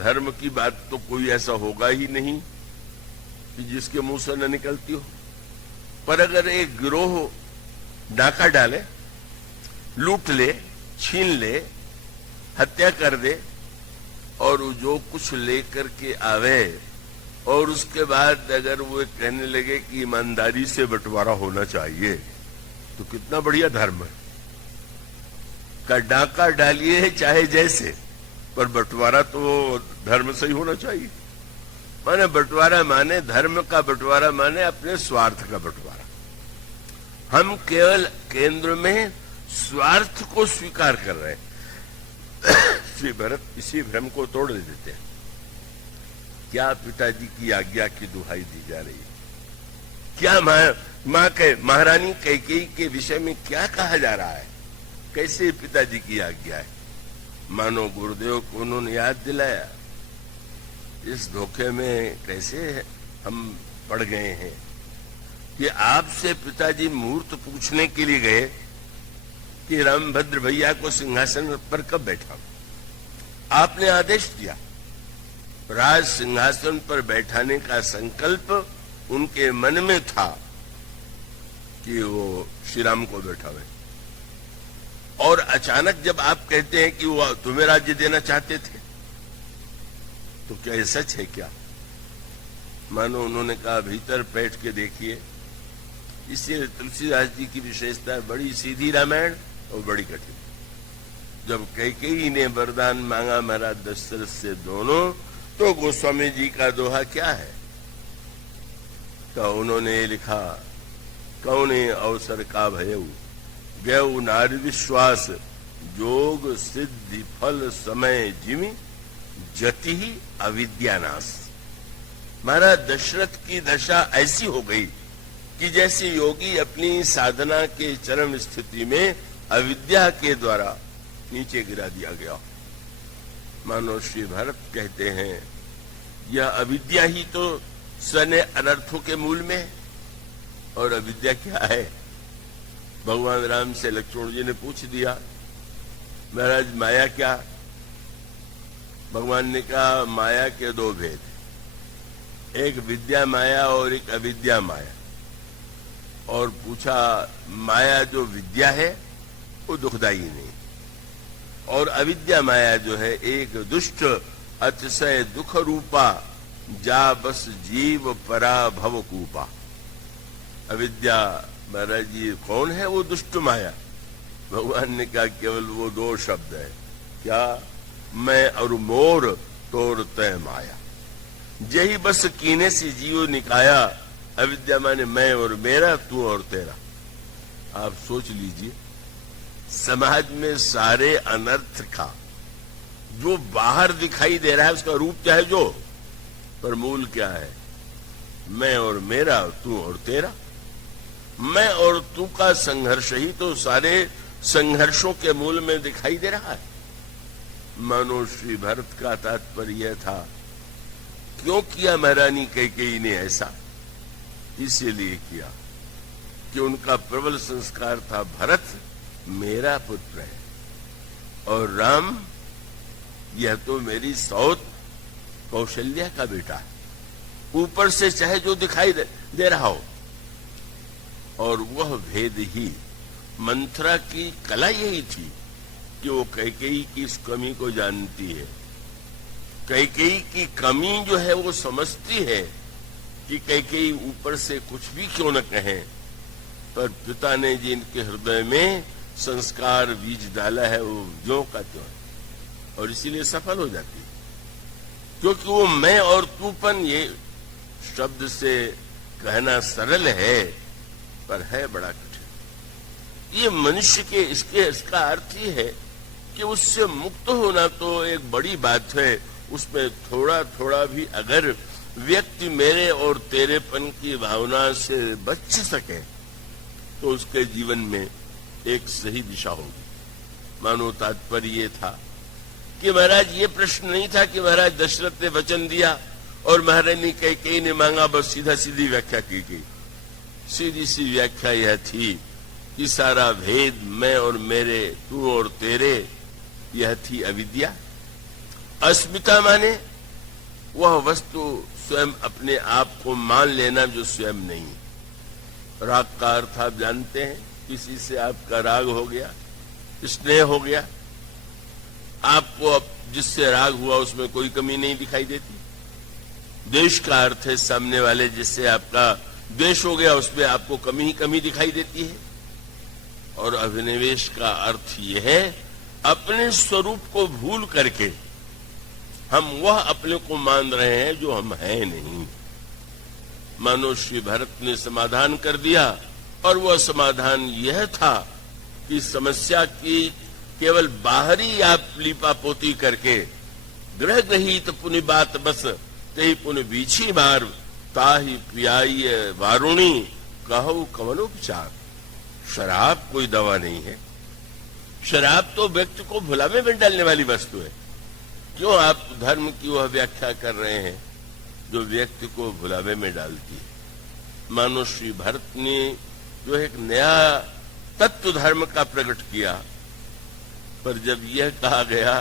धर्म की बात तो कोई ऐसा होगा ही नहीं कि जिसके मुंह से न निकलती हो। पर अगर एक गिरोह डाका डाले, लूट ले, छीन ले, हत्या कर दे और जो कुछ लेकर के आवे और उसके बाद अगर वो कहने लगे कि ईमानदारी से बंटवारा होना चाहिए, तो कितना बढ़िया धर्म है। का डाका डालिए चाहे जैसे, पर बंटवारा तो धर्म से ही होना चाहिए। माने बंटवारा माने धर्म का बंटवारा, माने अपने स्वार्थ का बंटवारा। हम केवल केंद्र में स्वार्थ को स्वीकार कर रहे हैं। श्री भरत इसी भ्रम को तोड़ देते हैं। क्या पिताजी की आज्ञा की दुहाई दी जा रही है? क्या महारानी कैकेयी के विषय में क्या कहा जा रहा है? कैसे पिताजी की आज्ञा है? मानो गुरुदेव को उन्होंने याद दिलाया। इस धोखे में कैसे हम पड़ गए हैं कि आपसे पिताजी मुहूर्त पूछने के लिए गए कि रामभद्र भैया को सिंहासन पर कब बैठा। आपने आदेश दिया, राज सिंहासन पर बैठाने का संकल्प उनके मन में था कि वो श्री राम को बैठावे। और अचानक जब आप कहते हैं कि वो तुम्हें राज्य देना चाहते थे, तो क्या ये सच है क्या? मानो उन्होंने कहा भीतर बैठ के देखिए। इसलिए तुलसीदास जी की विशेषता है, बड़ी सीधी रामायण और बड़ी कठिन। जब कैकेयी ने वरदान मांगा महाराज दशरथ से दोनों, तो गोस्वामी जी का दोहा क्या है? तो उन्होंने लिखा, कौने अवसर का भयऊ गयऊ नारी विश्वास, जोग सिद्धि फल समय जिमि जति ही अविद्यानाश। महाराज दशरथ की दशा ऐसी हो गई कि जैसे योगी अपनी साधना के चरम स्थिति में अविद्या के द्वारा नीचे गिरा दिया गया। मानो श्री भरत कहते हैं, यह अविद्या ही तो सने अनर्थों के मूल में। और अविद्या क्या है? भगवान राम से लक्ष्मण जी ने पूछ दिया, महाराज माया क्या? भगवान ने कहा, माया के दो भेद, एक विद्या माया और एक अविद्या माया। और पूछा, माया जो विद्या है वो दुखदायी नहीं, और अविद्या माया जो है एक दुष्ट अतिशय दुख रूपा, जा बस जीव परा भव कूपा। अविद्या महाराज जी कौन है वो दुष्ट माया? भगवान ने कहा, केवल वो दो शब्द है, क्या? मैं और मोर तोर तय माया। यही बस कीने से जीव निकाया। अविद्या माने मैं और मेरा, तू और तेरा। आप सोच लीजिए, समाज में सारे अनर्थ का जो बाहर दिखाई दे रहा है उसका रूप चाहे जो, पर मूल क्या है? मैं और मेरा, तू और तेरा। मैं और तू का संघर्ष ही तो सारे संघर्षों के मूल में दिखाई दे रहा है। मानो श्री भरत का तात्पर्य यह था, क्यों किया महारानी कैकेयी ने ऐसा? इसीलिए किया कि उनका प्रबल संस्कार था, भरत मेरा पुत्र है और राम यह तो मेरी सौत कौशल्या का बेटा है। ऊपर से चाहे जो दिखाई दे रहा हो। और वह भेद ही मंथरा की कला यही थी कि वो कैकेयी की इस कमी को जानती है। कैकेयी की कमी जो है वो समझती है कि कैकेयी ऊपर से कुछ भी क्यों न कहें, पर पिता ने जिनके हृदय में संस्कार बीज डाला है वो ज्यों का त्यों है, और इसीलिए सफल हो जाती है। क्योंकि वो मैं और तूपन ये शब्द से कहना सरल है, पर है बड़ा कठिन। ये मनुष्य के इसका अर्थ ही है कि उससे मुक्त होना तो एक बड़ी बात है। उसमें थोड़ा थोड़ा भी अगर व्यक्ति मेरे और तेरेपन की भावना से बच सके तो उसके जीवन में एक सही दिशा होगी। मानो तात्पर्य ये था कि महाराज ये प्रश्न नहीं था कि महाराज दशरथ ने वचन दिया और महारानी कैकेयी ने मांगा, बस सीधा सीधी व्याख्या की गई। सीधी सी व्याख्या यह थी कि सारा भेद मैं और मेरे, तू और तेरे, यह थी अविद्या। अस्मिता माने वह वस्तु स्वयं अपने आप को मान लेना जो स्वयं नहीं है। राग का अर्थ आप जानते हैं, किसी से आपका राग हो गया, स्नेह हो गया, आपको अब जिससे राग हुआ उसमें कोई कमी नहीं दिखाई देती। द्वेष का अर्थ है सामने वाले जिससे आपका द्वेष हो गया उसमें आपको कमी ही कमी दिखाई देती है। और अभिनिवेश का अर्थ यह है अपने स्वरूप को भूल करके हम वह अपने को मान रहे हैं जो हम हैं नहीं। मानो श्री भरत ने समाधान कर दिया, और वह समाधान यह था कि समस्या की केवल बाहरी आप लीपापोती करके ग्रह ग्रहित पुनि बात बस तही पुनि बीछी मार ताही पियाई वारुणी कहो कवनोपचार। शराब कोई दवा नहीं है। शराब तो व्यक्ति को भुलावे में डालने वाली वस्तु है। क्यों आप धर्म की वह व्याख्या कर रहे हैं जो व्यक्ति को भुलावे में डालती है। मानो श्री भरत ने जो एक नया तत्व धर्म का प्रकट किया, पर जब यह कहा गया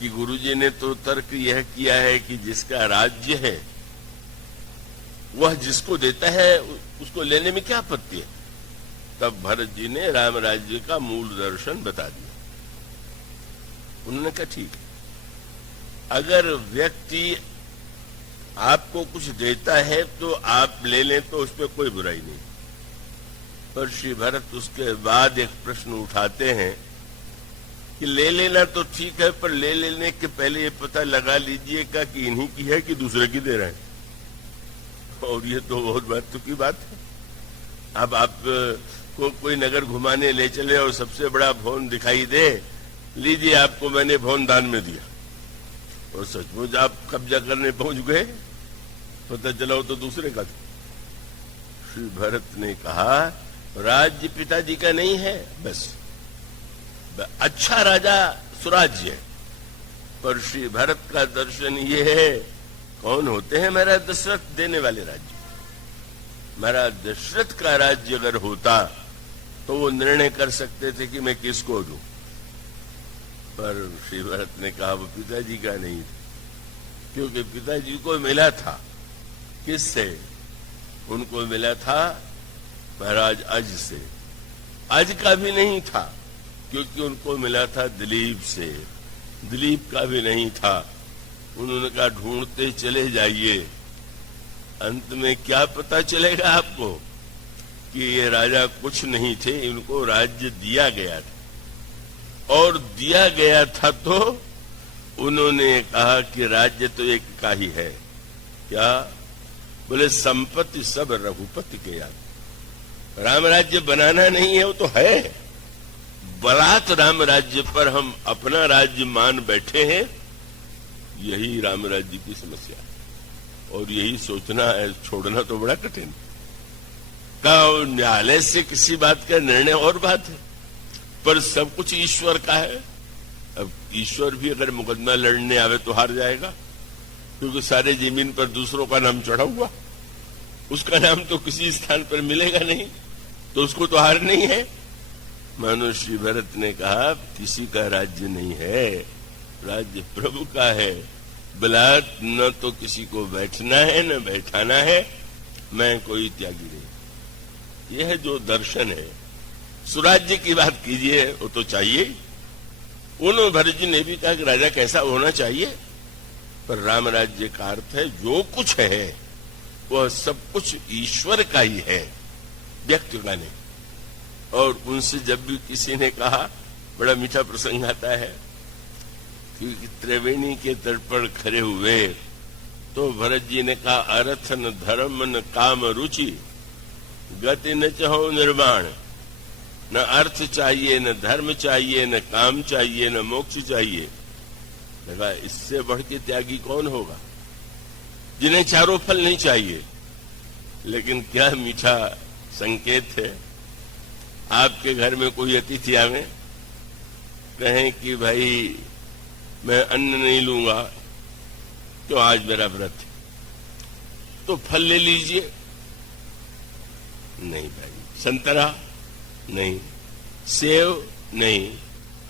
कि गुरुजी ने तो तर्क यह किया है कि जिसका राज्य है वह जिसको देता है उसको लेने में क्या आपत्ति है, तब भरत जी ने राम राज्य का मूल दर्शन बता दिया। उन्होंने कहा ठीक है, अगर व्यक्ति आपको कुछ देता है तो आप ले लें तो उसमें कोई बुराई नहीं। पर श्री भरत उसके बाद एक प्रश्न उठाते हैं कि ले लेना तो ठीक है, पर ले लेने के पहले ये पता लगा लीजिएगा कि इन्हीं की है कि दूसरे की दे रहे हैं। और ये तो बहुत महत्व की बात है। अब आप को कोई नगर घुमाने ले चले और सबसे बड़ा भवन दिखाई दे, लीजिए आपको मैंने भवन दान में दिया, और सचमुच आप कब्जा करने पहुंच गए, पता चला हो तो दूसरे का था। श्री भरत ने कहा राज्य पिताजी का नहीं है, बस अच्छा राजा सुराज्य है। पर श्री भरत का दर्शन ये है, कौन होते हैं महाराज दशरथ देने वाले राज्य। महाराज दशरथ का राज्य अगर होता तो वो निर्णय कर सकते थे कि मैं किसको दूं, पर श्री भरत ने कहा वो पिताजी का नहीं था, क्योंकि पिताजी को मिला था किससे, उनको मिला था महाराज अज से। अज का भी नहीं था क्योंकि उनको मिला था दिलीप से, दिलीप का भी नहीं था। उन्होंने कहा ढूंढते चले जाइए, अंत में क्या पता चलेगा आपको कि ये राजा कुछ नहीं थे, इनको राज्य दिया गया था। और दिया गया था तो उन्होंने कहा कि राज्य तो एक का ही है। क्या बोले, संपत्ति सब रघुपति के याद। राम राज्य बनाना नहीं है, वो तो है। बलात् राम राज्य पर हम अपना राज्य मान बैठे हैं, यही राम राज्य की समस्या है। और यही सोचना है, छोड़ना तो बड़ा कठिन। का न्यायालय से किसी बात का निर्णय और बात है, पर सब कुछ ईश्वर का है। अब ईश्वर भी अगर मुकदमा लड़ने आवे तो हार जाएगा, क्योंकि सारे जमीन पर दूसरों का नाम चढ़ा हुआ, उसका नाम तो किसी स्थान पर मिलेगा नहीं, तो उसको तो हार नहीं है। मानो श्री भरत ने कहा किसी का राज्य नहीं है, राज्य प्रभु का है। बलात् न तो किसी को बैठना है न बैठाना है, मैं कोई त्यागी नहीं। यह जो दर्शन है, सुराज्य की बात कीजिए वो तो चाहिए। उन्होंने भरत जी ने भी कहा कि राजा कैसा होना चाहिए, पर राम राज्य का अर्थ है जो कुछ है वह सब कुछ ईश्वर का ही है, व्यक्ति का नहीं। और उनसे जब भी किसी ने कहा, बड़ा मीठा प्रसंग आता है कि त्रिवेणी के तट पर खड़े हुए तो भरत जी ने कहा अर्थ न धर्म न काम रुचि गति न चाहो निर्माण। न अर्थ चाहिए, न धर्म चाहिए, न काम चाहिए, न मोक्ष चाहिए। लगा इससे बढ़ के त्यागी कौन होगा, जिन्हें चारों फल नहीं चाहिए। लेकिन क्या मीठा संकेत है, आपके घर में कोई अतिथि आवे, कहें कि भाई मैं अन्न नहीं लूंगा तो आज मेरा व्रत है, तो फल ले लीजिए। नहीं भाई, संतरा नहीं, सेब नहीं,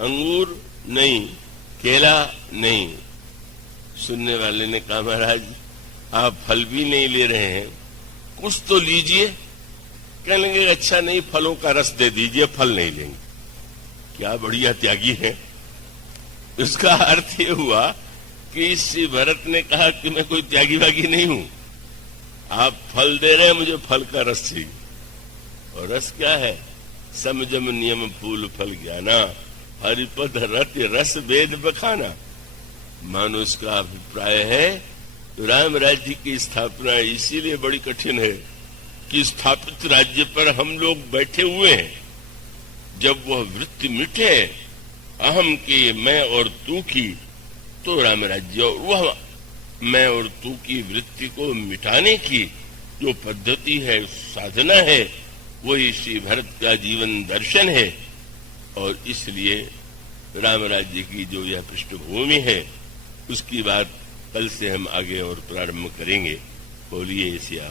अंगूर नहीं, केला नहीं, सुनने वाले ने कहा, महाराज आप फल भी नहीं ले रहे हैं, कुछ तो लीजिए। कहने लगे, अच्छा नहीं, फलों का रस दे दीजिए, फल नहीं लेंगे। क्या बढ़िया त्यागी है। उसका अर्थ ये हुआ कि श्री भरत ने कहा कि मैं कोई त्यागी वागी नहीं हूं, आप फल दे रहे हैं, मुझे फल का रस चाहिए। और रस क्या है? समजम नियम फूल फल ज्ञाना, हरिपद रत रस वेद बखाना। मानो उसका अभिप्राय है राम राज्य की स्थापना इसीलिए बड़ी कठिन है कि स्थापित राज्य पर हम लोग बैठे हुए हैं। जब वह वृत्ति मिटे अहम की, मैं और तू की, तो राम राज्य, और वह मैं और तू की वृत्ति को मिटाने की जो पद्धति है, साधना है, वही श्री भरत का जीवन दर्शन है। और इसलिए राम राज्य की जो यह पृष्ठभूमि है, उसकी बात कल से हम आगे और प्रारंभ करेंगे। बोलिए सिया